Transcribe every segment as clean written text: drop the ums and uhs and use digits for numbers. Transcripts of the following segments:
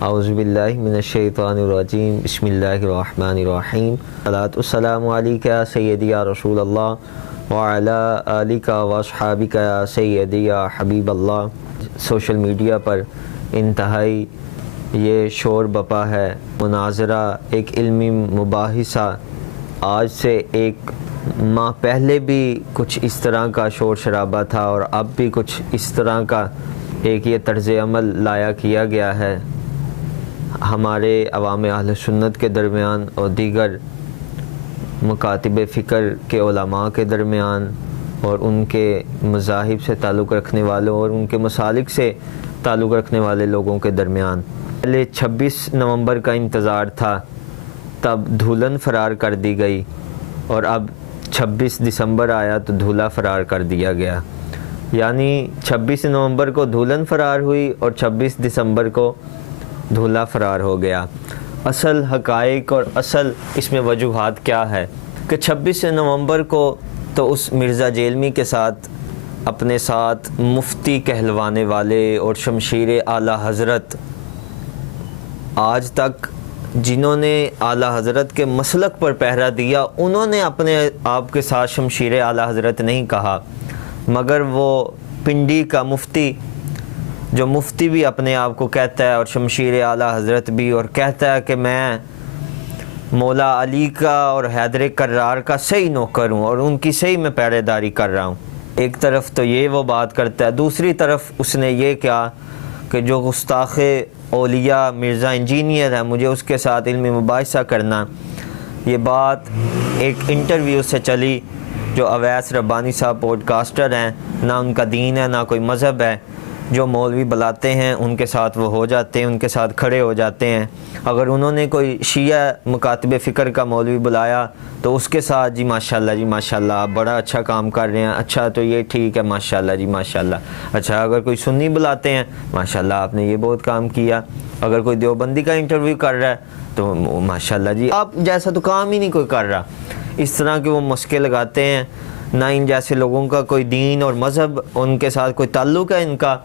औज़ुबिल्लाहि मिनश्शैतानिर्रजीम बिस्मिल्लाहिर्रहमानिर्रहीम सलातुस्सलामु अलैका सय्यदी या रसूलल्लाह व अला आलिका व अस्हाबिका या सय्यदी या हबीबल्लाह। सोशल मीडिया पर इंतहाई ये शोर बपा है, मुनाज़रा एक इल्मी मुबाहिसा। आज से एक माह पहले भी कुछ इस तरह का शोर शराबा था और अब भी कुछ इस तरह का एक ये तर्ज़ अमल लाया किया गया है हमारे अवाम अहले सुन्नत के दरमियान और दीगर मुकातिब फ़िक्र के उलमा के दरमियान और उनके मज़ाहिब से ताल्लुक़ रखने वालों और उनके मसालिक से ताल्लुक़ रखने वाले लोगों के दरमियान। पहले 26 नवंबर का इंतज़ार था, तब धुलन फ़रार कर दी गई और अब 26 दिसंबर आया तो धूला फ़रार कर दिया गया। यानी 26 नवंबर को धुलन फ़रार हुई और 26 दिसंबर को धूला फ़रार हो गया। असल हक़ाइक़ और असल इसमें वजूहात क्या है कि 26 नवंबर को तो उस मिर्ज़ा जेलमी के साथ अपने साथ मुफ्ती कहलवाने वाले और शमशीर आला हज़रत आज तक जिन्होंने आला हज़रत के मसलक पर पहरा दिया, उन्होंने अपने आप के साथ शमशीर आला हज़रत नहीं कहा, मगर वो पिंडी का मुफ्ती जो मुफ्ती भी अपने आप को कहता है और शमशीर आला हज़रत भी, और कहता है कि मैं मौला अली का और हैदर कर्रार का सही नौकर हूँ और उनकी सही मैं पहरेदारी कर रहा हूँ। एक तरफ तो ये वो बात करता है, दूसरी तरफ उसने ये कहा कि जो गुस्ताख़ औलिया मिर्ज़ा इंजीनियर है, मुझे उसके साथ इल्मी मुबाहिसा करना। ये बात एक इंटरव्यू से चली जो अवैस रब्बानी साहब पॉडकास्टर हैं, ना उनका दीन है ना कोई मज़हब है, जो मौलवी बुलाते हैं उनके साथ वो हो जाते हैं, उनके साथ खड़े हो जाते हैं। अगर उन्होंने कोई शिया मुकातिब फ़िक्र का मौलवी बुलाया तो उसके साथ जी माशाल्लाह जी माशाल्लाह आप बड़ा अच्छा काम कर रहे हैं, अच्छा तो ये ठीक है माशाल्लाह जी माशाल्लाह। अच्छा अगर कोई सुन्नी बुलाते हैं माशाल्लाह आपने ये बहुत काम किया। अगर कोई देवबंदी का इंटरव्यू कर रहा है तो माशाल्लाह जी आप जैसा तो काम ही नहीं कोई कर रहा। इस तरह के वो मस्के लगाते हैं। ना इन जैसे लोगों का कोई दीन और मज़हब उनके साथ कोई ताल्लुक़ है इनका।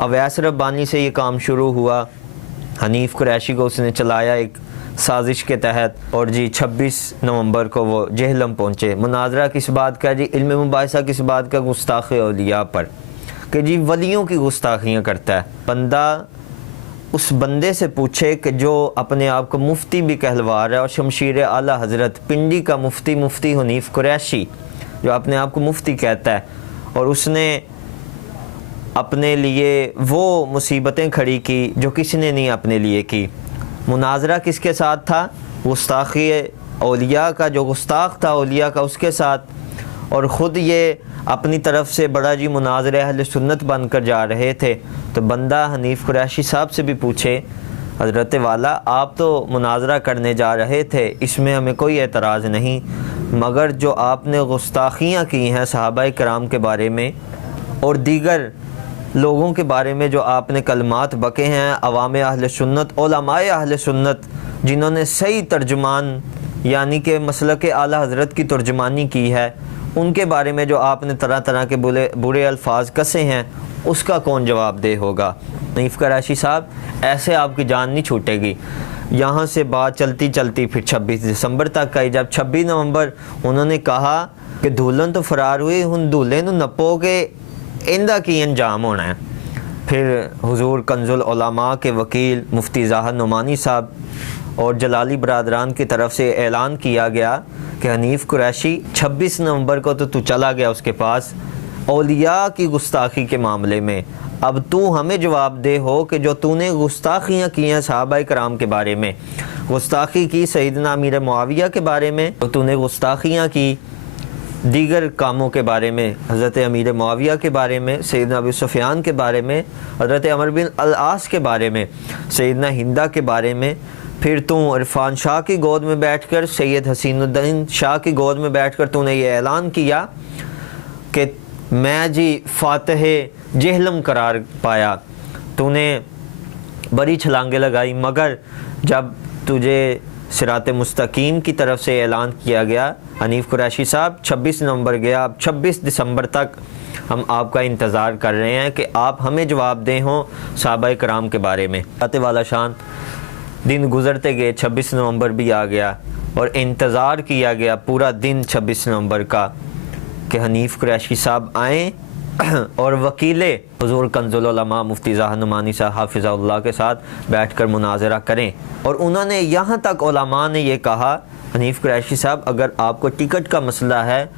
अवैस रब्बानी से ये काम शुरू हुआ, हनीफ़ कुरैशी को उसने चलाया एक साजिश के तहत, और जी 26 नवंबर को वो जेहलम पहुँचे। मुनाज़रा किस बात का जी, इल्म मुबाहिसा किस बात का, गुस्ताख़ औलिया पर, कि जी वलियों की गुस्ताखियाँ करता है बंदा। उस बंदे से पूछे कि जो अपने आप को मुफ्ती भी कहलवा रहा है और शमशीर आला हज़रत पिंडी का मुफ्ती हनीफ़ कुरैशी जो अपने आप को मुफ्ती कहता है, और उसने अपने लिए वो मुसीबतें खड़ी की जो किसी ने नहीं अपने लिए की। मुनाज़रा किसके साथ था? गुस्ताख़ी औलिया का, जो गुस्ताख था औलिया का उसके साथ, और ख़ुद ये अपनी तरफ से बड़ा जी मुनाज़िर अहले सुन्नत बनकर जा रहे थे। तो बंदा हनीफ़ कुरैशी साहब से भी पूछे, हज़रत वाला आप तो मुनाज़रा करने जा रहे थे, इसमें हमें कोई एतराज़ नहीं, मगर जो आपने गुस्ताखियाँ की हैं सहाबाए कराम के बारे में और दीगर लोगों के बारे में, जो आपने कलमात बके हैं अवाम अहले सुन्नत उलमाए अहले सुन्नत जिन्होंने सही तर्जुमान यानी कि मसलक आला हज़रत की तर्जुमानी की है, उनके बारे में जो आपने तरह तरह के बुरे अल्फाज कसे हैं, उसका कौन जवाबदेह होगा? हनीफ़ कुरैशी साहब ऐसे आपकी जान नहीं छूटेगी। यहाँ से बात चलती चलती फिर 26 दिसंबर तक आई, जब 26 नवंबर उन्होंने कहा कि धुलन तो फरार हुई, हुन धुले नूं नपो के इंदा की अंजाम होना है। फिर हुजूर कंजुल उलमा के वकील मुफ्ती ज़ाहिर नुमानी साहब और जलाली बरादरान की तरफ से ऐलान किया गया कि हनीफ़ कुरैशी 26 नवंबर को तो तू चला गया उसके पास औलिया की गुस्ताखी के मामले में, अब तू हमें जवाब दे हो कि जो तूने गुस्ताखियाँ की हैं सहाबाए कराम के बारे में, गुस्ताखी की सैयदना अमीर मुआविया के बारे में, तो तूने गुस्ताखियाँ की दीगर कामों के बारे में, हज़रत अमीर मुआविया के बारे में, सैयदना अबू सुफ़ियान के बारे में, हज़रत अमर बिन अल-आस के बारे में, सैयदना हिंदा के बारे में, फिर तू इरफान शाह की गोद में बैठकर, सैयद हसीनुद्दीन शाह की गोद में बैठकर तूने ये ऐलान किया कि मैं जी फ़ातिह जेहलम करार पाया। तूने बड़ी छलांगे लगाई, मगर जब तुझे सिरात मुस्तकीम की तरफ से ऐलान किया गया, हनीफ़ कुरैशी साहब 26 नवंबर गया, अब 26 दिसंबर तक हम आपका इंतज़ार कर रहे हैं कि आप हमें जवाब दें हो सहाबा कराम के बारे में। आते वाला शान दिन गुज़रते गए, 26 नवंबर भी आ गया और इंतज़ार किया गया पूरा दिन 26 नवंबर का कि हनीफ़ कुरैशी साहब आएँ और वकीले हुज़ूर कंज़ुल उलमा मुफ्ती ज़ाहिर नुमानी साहब हाफ़िज़हुल्लाह के साथ बैठकर मुनाज़रा करें। और उन्होंने यहाँ तक उलमा ने ये कहा, हनीफ़ कुरैशी साहब अगर आपको टिकट का मसला है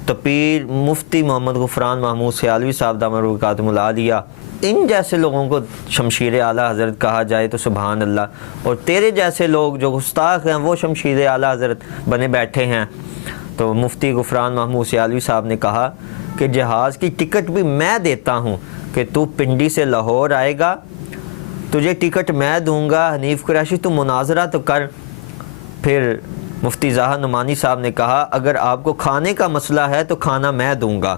तो पीर मुफ्ती मोहम्मद गुफ़रान महमूद सियालवी साहब दामद बरकातुहुल आलिया, इन जैसे लोगों को शमशीर आला हज़रत कहा जाए तो सुभान अल्लाह, और तेरे जैसे लोग जो गुस्ताख हैं वो शमशीर आला हज़रत बने बैठे हैं। तो मुफ्ती गुफ़रान महमूद सियालवी साहब ने कहा कि जहाज़ की टिकट भी मैं देता हूँ कि तू पिंडी से लाहौर आएगा, तुझे टिकट मैं दूँगा, हनीफ़ कुरैशी तू मुनाजरा तो कर। फिर मुफ्ती ज़ाहिर नुमानी साहब ने कहा अगर आपको खाने का मसला है तो खाना मैं दूँगा।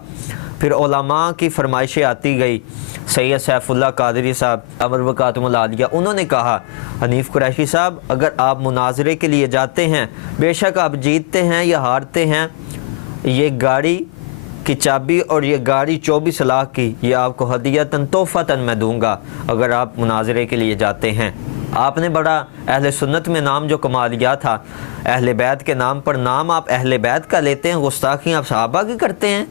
फिर उलमा की फरमाइशें आती गई। सैयद सैफुल्लाह कादरी साहब दामद बरकातुहुल आलिया, उन्होंने कहा हनीफ़ कुरैशी साहब अगर आप मुनाजरे के लिए जाते हैं, बेशक आप जीतते हैं या हारते हैं, ये गाड़ी की चाबी और ये गाड़ी 24 लाख की ये आपको हदियतन तोहफ़तन मैं दूँगा अगर आप मुनाजरे के लिए जाते हैं। आपने बड़ा अहले सुन्नत में नाम जो कमा लिया था, अहले बैत के नाम पर नाम आप अहले बैत का लेते हैं, गुस्ताखी आप सहाबा की करते हैं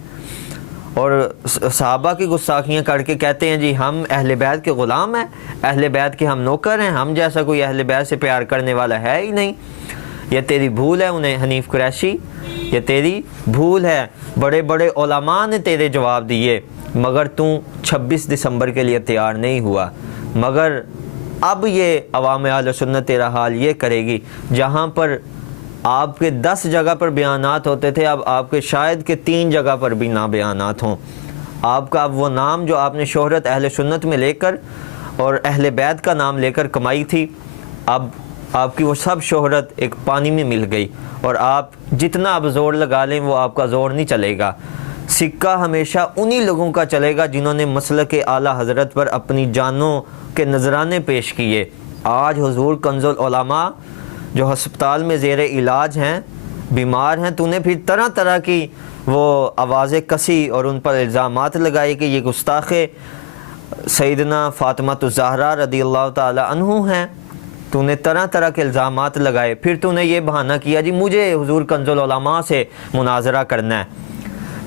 और सहाबा की गुस्ताखियाँ करके कहते हैं जी हम अहले बैत के ग़ुलाम हैं, अहले बैत के हम नौकर हैं, हम जैसा कोई अहले बैत से प्यार करने वाला है ही नहीं। ये तेरी भूल है उन्हें हनीफ़ कुरैशी, ये तेरी भूल है। बड़े बड़े उलमा ने तेरे जवाब दिए मगर तू 26 दिसंबर के लिए तैयार नहीं हुआ। मगर अब ये अवाम अहले सुन्नत तेरा हाल ये करेगी, जहाँ पर आपके 10 जगह पर बयानात होते थे अब आपके शायद के 3 जगह पर भी ना बयानात हों। आपका अब वो नाम जो आपने शोहरत अहले सुन्नत में लेकर और अहले बैत का नाम लेकर कमाई थी, अब आपकी वो सब शोहरत एक पानी में मिल गई और आप जितना अब ज़ोर लगा लें वो आपका ज़ोर नहीं चलेगा। सिक्का हमेशा उन्हीं लोगों का चलेगा जिन्होंने मसलक आला हज़रत पर अपनी जानों के नजराने पेश किए। आज हुज़ूर कंज़ुल उलमा जो हस्पताल में ज़ेरे इलाज हैं, बीमार हैं, तूने फिर तरह तरह की वो आवाज़ें कसी और उन पर इल्ज़ामात लगाए कि ये गुस्ताखे सैयदना फ़ातिमातुज़ ज़हरा रज़ियल्लाहु ताला अन्हु हैं। तूने तरह तरह के इल्ज़ामात लगाए, फिर तूने ये बहाना किया जी मुझे हुज़ूर कंज़ुल उलमा से मुनाजरा करना है।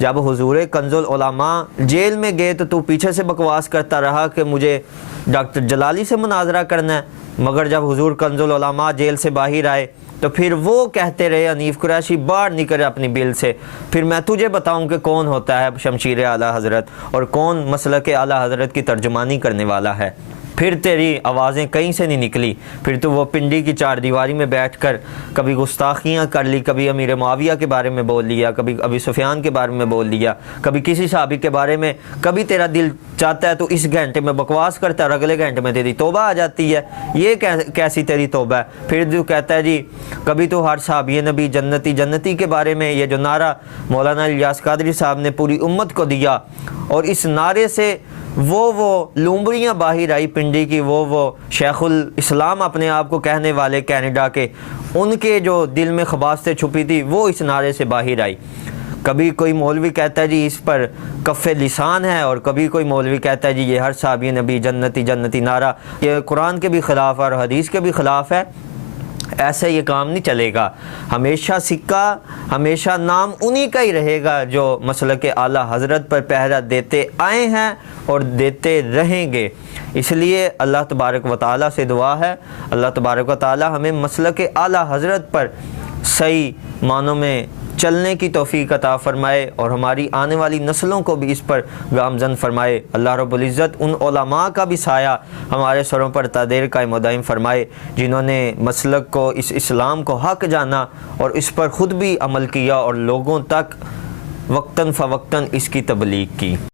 जब हुज़ूर कंज़ुल उलमा जेल में गए तो तू पीछे से बकवास करता रहा कि मुझे डॉक्टर जलाली से मुनाजरा करना है। मगर जब हुज़ूर कंज़ुल उलमा जेल से बाहर आए तो फिर वो कहते रहे हनीफ़ कुरैशी बाहर निकल अपनी बिल से, फिर मैं तुझे बताऊं कि कौन होता है शमशीर आला हज़रत और कौन मसलक आला हज़रत की तर्जुमानी करने वाला है। फिर तेरी आवाज़ें कहीं से नहीं निकली। फिर तो वो पिंडी की चार दीवारी में बैठकर कभी गुस्ताखियाँ कर ली, कभी अमीर मुआविया के बारे में बोल लिया, कभी अबी सुफियान के बारे में बोल लिया, कभी किसी सहाबी के बारे में। कभी तेरा दिल चाहता है तो इस घंटे में बकवास करता है और अगले घंटे में तेरी तौबा आ जाती है। ये कैसी तेरी तौबा है। फिर जो कहता है जी कभी तो हर सहाबी नबी जन्नती जन्नती के बारे में, ये जो नारा मौलाना इलियास कादरी साहब ने पूरी उम्मत को दिया और इस नारे से वो लूम्बड़ियाँ बाहर आई पिंडी की, वो शेखुल इस्लाम अपने आप को कहने वाले कनाडा के, उनके जो दिल में खबासतें छुपी थी वो इस नारे से बाहर आई। कभी कोई मौलवी कहता है जी इस पर कफ़े लिसान है और कभी कोई मौलवी कहता है जी ये हर साहबी नबी जन्नती जन्नती नारा ये कुरान के भी ख़िलाफ़ है और हदीस के भी ख़िलाफ़ है। ऐसे ये काम नहीं चलेगा। हमेशा सिक्का हमेशा नाम उन्हीं का ही रहेगा जो मसलक आला हज़रत पर पहरा देते आए हैं और देते रहेंगे। इसलिए अल्लाह तबारक व तआला से दुआ है, अल्लाह तबारक व तआला हमें मसलक आला हज़रत पर सही मानों में चलने की तौफीक अता फ़रमाए और हमारी आने वाली नस्लों को भी इस पर गामज़न फ़रमाए। अल्लाह रब्बुल इज़्ज़त उन उलमा का भी साया हमारे सरों पर तादेर कायम दायम फ़रमाए जिन्होंने मसलक को, इस इस्लाम को हक़ जाना और इस पर ख़ुद भी अमल किया और लोगों तक वक्तन फ़वक्तन इसकी तबलीग की।